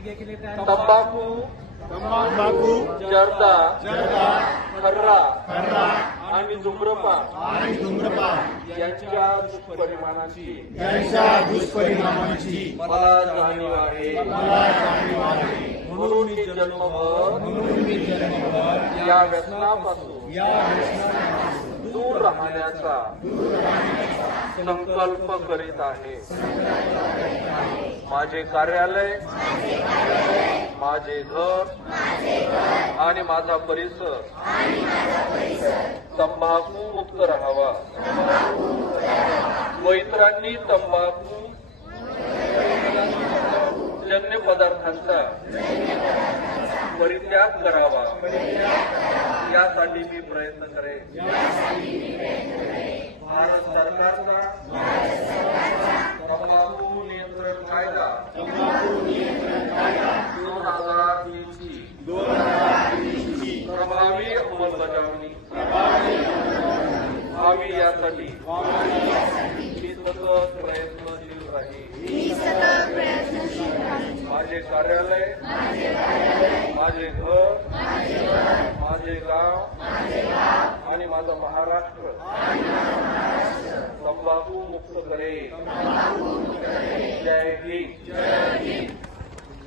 केली तंबाखू जर्दा जर्दा खर्रा खर्रा आणि धूम्रपान आणि धूम्रपान यांच्या दुष्परिणामाची यांच्या दुष्परिणामांची मला जाणीव आहे मला जाणीव आहे म्हणून मी जन्मभर म्हणून मी जन्मभर या व्यसनापासून या व्यसनापासून दूर राहण्याचा संकल्प करीत आहे माझे कार्यालय माझे घर आणि माझा परिसर तंबाखू मुक्त राहावा. व इतरांनी तंबाखू जन्य पदार्थांचा परित्याग करावा. यासाठी मी प्रयत्न करेन. भारत सरकारचा प्रभावी अंमलबजावणी व्हावी यासाठी मी सतत प्रयत्नशील राहील. माझे कार्यालय माझे घर माझे गाव आणि माझा महाराष्ट्र तंबाखू मुक्त करेल. जय हिंद.